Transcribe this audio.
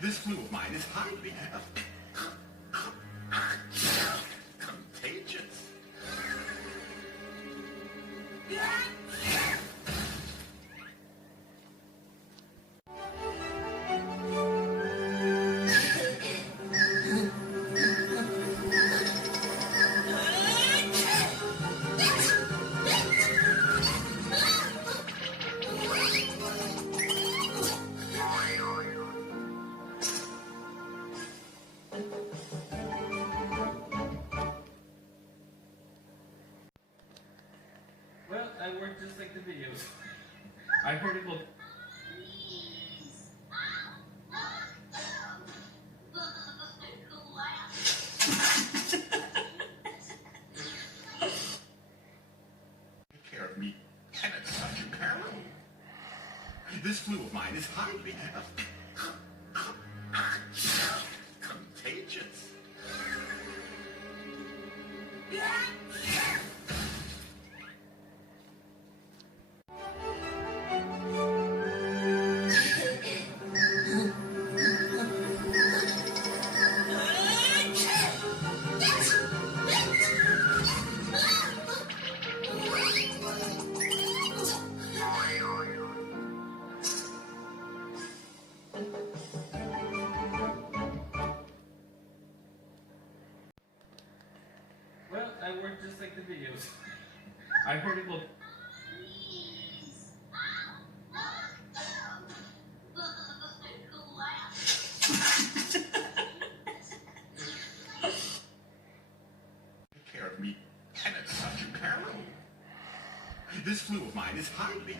This flu of mine is highly contagious. Well, I work just like the videos. I heard it will. Take care of me, and it's such a peril. This flu of mine is highly contagious. Well, I work just like the videos. I heard it will. Take care of me, and it's such a peril. This flu of mine is highly